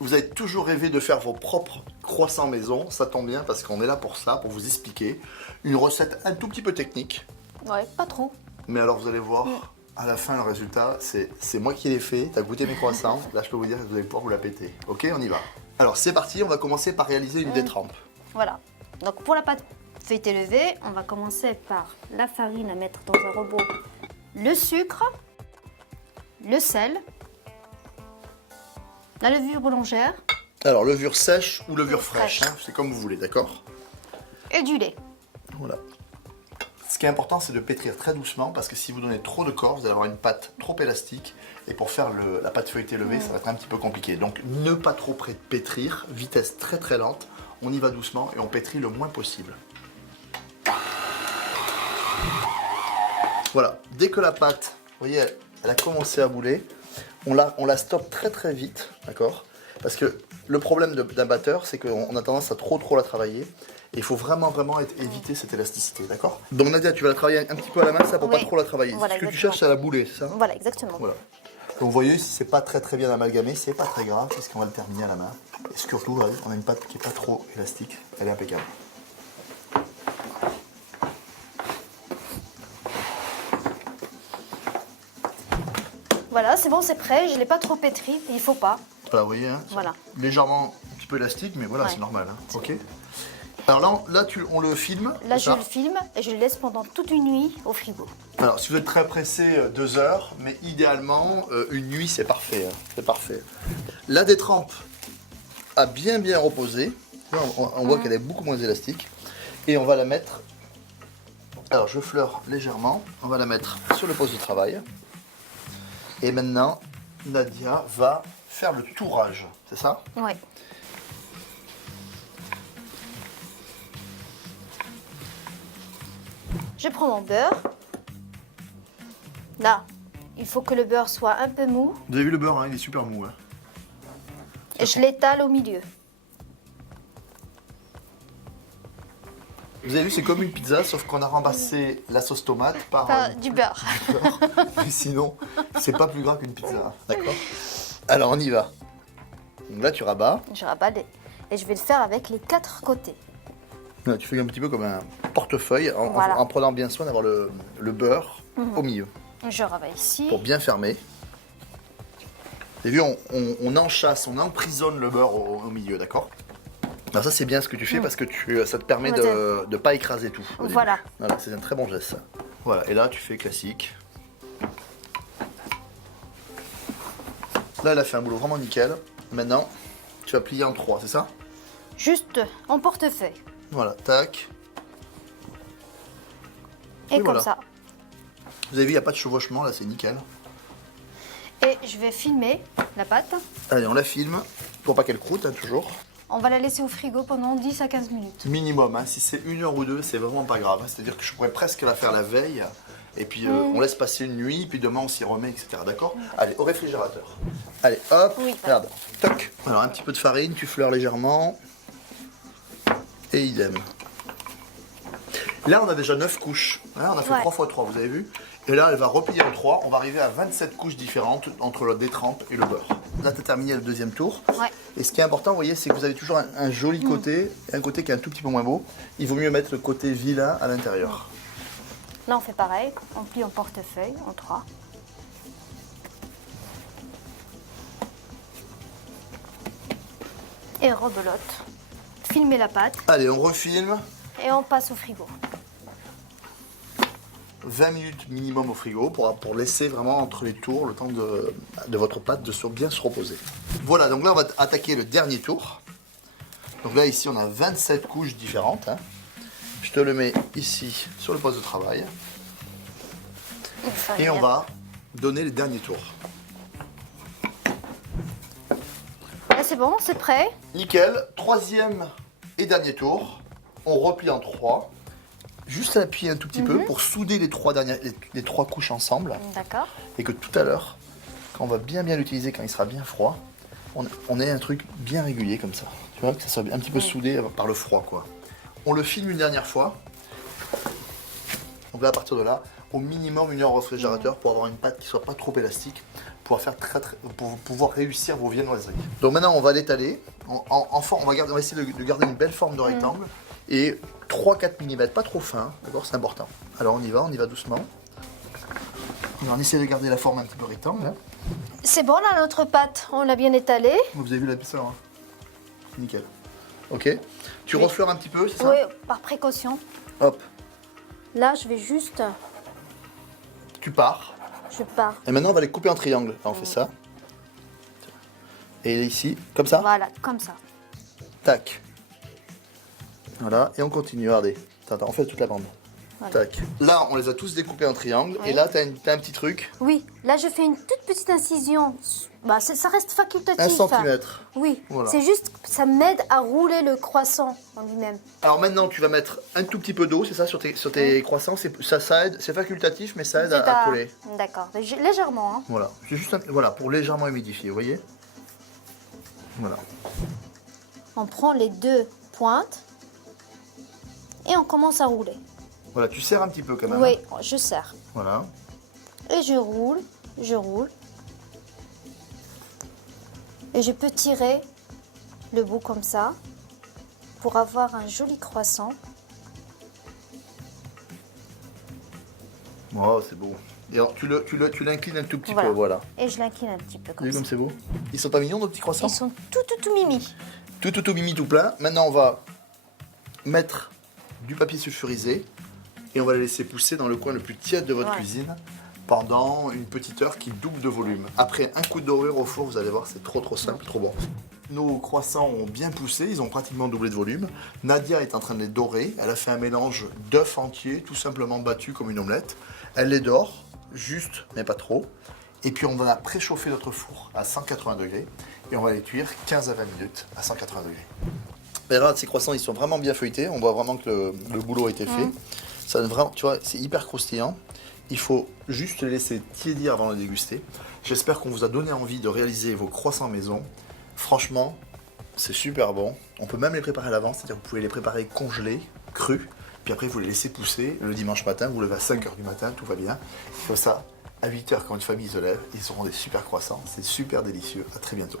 vous avez toujours rêvé de faire vos propres croissants maison, ça tombe bien parce qu'on est là pour ça, pour vous expliquer une recette un tout petit peu technique. Ouais, pas trop. Mais alors vous allez voir, à la fin le résultat, c'est moi qui l'ai fait, t'as goûté mes croissants, là je peux vous dire que vous allez pouvoir vous la péter. Ok, on y va. Alors c'est parti, on va commencer par réaliser une détrempe. Voilà. Donc pour la pâte feuilletée levée, on va commencer par la farine à mettre dans un robot, le sucre, le sel, la levure boulangère Alors levure sèche ou levure Fraîche. fraîche, hein, c'est comme vous voulez, d'accord? et du lait. Voilà. Ce qui est important, c'est de pétrir très doucement parce que si vous donnez trop de corps, vous allez avoir une pâte trop élastique et pour faire la pâte feuilletée levée, ça va être un petit peu compliqué. Donc ne pas trop pétrir, vitesse très très lente, on y va doucement et on pétrit le moins possible. Voilà, dès que la pâte, vous voyez, elle a commencé à bouler, on la stoppe très très vite, d'accord? Parce que le problème d'un batteur, c'est qu'on a tendance à trop la travailler. Et il faut vraiment éviter cette élasticité, d'accord? Donc Nadia, tu vas la travailler un petit peu à la main, ça pour pas Oui. trop la travailler. Voilà, Ce que tu exactement. cherches, c'est à la bouler, c'est ça? Voilà, exactement. Voilà. Donc vous voyez, si c'est pas très bien amalgamé, c'est pas très grave, parce qu'on va le terminer à la main. Et surtout, là, on a une pâte qui est pas trop élastique, elle est impeccable. Voilà, c'est bon, c'est prêt. Je l'ai pas trop pétri, il faut pas. Voilà, vous voyez, hein, Voilà. légèrement un petit peu élastique, mais voilà, Ouais. c'est normal. Hein. Ok. Alors là on le filme. Là, c'est je ça le filme et je le laisse pendant toute une nuit au frigo. Alors, si vous êtes très pressé, 2 heures, mais idéalement, une nuit, c'est parfait. Hein, c'est parfait. La détrempe a bien reposé. Là, on voit qu'elle est beaucoup moins élastique. Et on va la mettre. Alors, je fleure légèrement. On va la mettre sur le poste de travail. Et maintenant, Nadia va faire le tourage. C'est ça? Ouais. Je prends mon beurre. Là, il faut que le beurre soit un peu mou Vous avez vu le beurre, hein, il est super mou. Hein. et je l'étale au milieu. Vous avez vu, c'est comme une pizza, sauf qu'on a remplacé la sauce tomate par Du beurre. Mais sinon, c'est pas plus gras qu'une pizza. D'accord? Alors, on y va. Donc là, tu rabats. Je rabats et je vais le faire avec les 4 côtés. Là, tu fais un petit peu comme un portefeuille Voilà. en prenant bien soin d'avoir le beurre au milieu Je rabats ici. pour bien fermer. Vous avez vu, on enchâsse, on emprisonne le beurre au milieu, d'accord? Alors ça, c'est bien ce que tu fais parce que ça te permet de ne pas écraser tout. au début. Voilà. Voilà, c'est un très bon geste, ça. Voilà, et là, tu fais classique. Là, elle a fait un boulot vraiment nickel. Maintenant, tu vas plier en 3, c'est ça? Juste en portefeuille. Voilà, tac. Et Oui, comme voilà. ça. Vous avez vu, il n'y a pas de chevauchement, là, c'est nickel. Et je vais filmer la pâte. Allez, on la filme, pour pas qu'elle croûte, hein, toujours. On va la laisser au frigo pendant 10 à 15 minutes. Minimum, hein. Si c'est 1 heure ou 2, c'est vraiment pas grave. Hein. C'est-à-dire que je pourrais presque la faire la veille, et puis on laisse passer une nuit, puis demain on s'y remet, etc. D'accord? Allez, au réfrigérateur. Allez, hop, Oui. regarde, toc. Alors, un petit peu de farine, tu fleures légèrement. Et idem. Là, on a déjà 9 couches. Hein, on a fait Ouais. 3 x 3, vous avez vu? Et là, elle va replier en 3. On va arriver à 27 couches différentes entre la détrempe et le beurre. Là, tu as terminé le deuxième tour. Ouais. Et ce qui est important, vous voyez, c'est que vous avez toujours un joli côté et un côté qui est un tout petit peu moins beau. Il vaut mieux mettre le côté vilain à l'intérieur. Là, on fait pareil. On plie en portefeuille en 3. Et rebelote. Filmer la pâte Allez, on refilme. et on passe au frigo. 20 minutes minimum au frigo pour laisser vraiment entre les tours le temps de votre pâte de bien se reposer. Voilà, donc là, on va attaquer le dernier tour. Donc là, ici, on a 27 couches différentes. Hein. Je te le mets ici sur le poste de travail. Et on va donner le dernier tour. Là, c'est bon, c'est prêt. Nickel. Troisième et dernier tour. On replie en 3. Juste à appuyer un tout petit peu pour souder les 3 couches ensemble. D'accord. Et que tout à l'heure, quand on va bien l'utiliser, quand il sera bien froid, on ait un truc bien régulier comme ça. Tu vois, que ça soit un petit peu soudé par le froid, quoi. On le filme une dernière fois. Donc là, à partir de là, au minimum 1 heure au réfrigérateur pour avoir une pâte qui soit pas trop élastique, pour pouvoir réussir vos viennoiseries. Donc maintenant on va l'étaler. On va essayer de garder une belle forme de rectangle et 3-4 mm, pas trop fin, d'accord, c'est important. Alors on y va doucement. On essaie de garder la forme un petit peu rectangle. Hein. C'est bon là notre pâte, on l'a bien étalée. Vous avez vu l'épaisseur, hein. Nickel. Ok. Tu refleures un petit peu, c'est ça? Oui, par précaution. Hop. Là je vais juste... Tu pars. Je pars. Et maintenant on va les couper en triangle. Là, on fait ça. Et ici, comme ça. Voilà, comme ça. Tac. Voilà, et on continue, regardez. Attends, on fait toute la bande. Voilà. Tac. Là, on les a tous découpés en triangle. Oui. Et là, t'as un petit truc. Oui, là, je fais une toute petite incision. Bah, ça reste facultatif. 1 centimètre. Oui, voilà. C'est juste, ça m'aide à rouler le croissant en lui-même. Alors maintenant, tu vas mettre un tout petit peu d'eau, c'est ça, sur tes croissants. Ça aide, c'est facultatif, mais ça aide à coller. D'accord, légèrement. Hein. Voilà, c'est juste voilà, pour légèrement humidifier, vous voyez. Voilà. On prend les 2 pointes et on commence à rouler. Voilà, tu serres un petit peu quand même. Oui, je serre. Voilà. Et je roule. Et je peux tirer le bout comme ça pour avoir un joli croissant. Oh, c'est beau. Et alors, tu l'inclines un tout petit peu, voilà. Et je l'incline un petit peu comme ça. Vous voyez comme c'est beau? Ils sont pas mignons, nos petits croissants? Ils sont tout mimi. Tout mimi, tout plein. Maintenant, on va mettre du papier sulfurisé et on va les laisser pousser dans le coin le plus tiède de votre cuisine pendant une petite heure qui double de volume. Après un coup de dorure au four, vous allez voir, c'est trop simple, trop bon. Nos croissants ont bien poussé, ils ont pratiquement doublé de volume. Nadia est en train de les dorer. Elle a fait un mélange d'œufs entiers, tout simplement battu comme une omelette. Elle les dore, juste, mais pas trop. Et puis on va préchauffer notre four à 180 degrés et on va les cuire 15 à 20 minutes à 180 degrés. Mais regarde, ces croissants, ils sont vraiment bien feuilletés. On voit vraiment que le boulot a été fait. Ça donne vraiment, tu vois, c'est hyper croustillant. Il faut juste les laisser tiédir avant de les déguster. J'espère qu'on vous a donné envie de réaliser vos croissants maison. Franchement, c'est super bon. On peut même les préparer à l'avance, c'est-à-dire que vous pouvez les préparer congelés, crus. Puis après, vous les laissez pousser le dimanche matin. Vous levez à 5h du matin, tout va bien. Il faut ça à 8h quand une famille se lève. Ils auront des super croissants. C'est super délicieux. À très bientôt.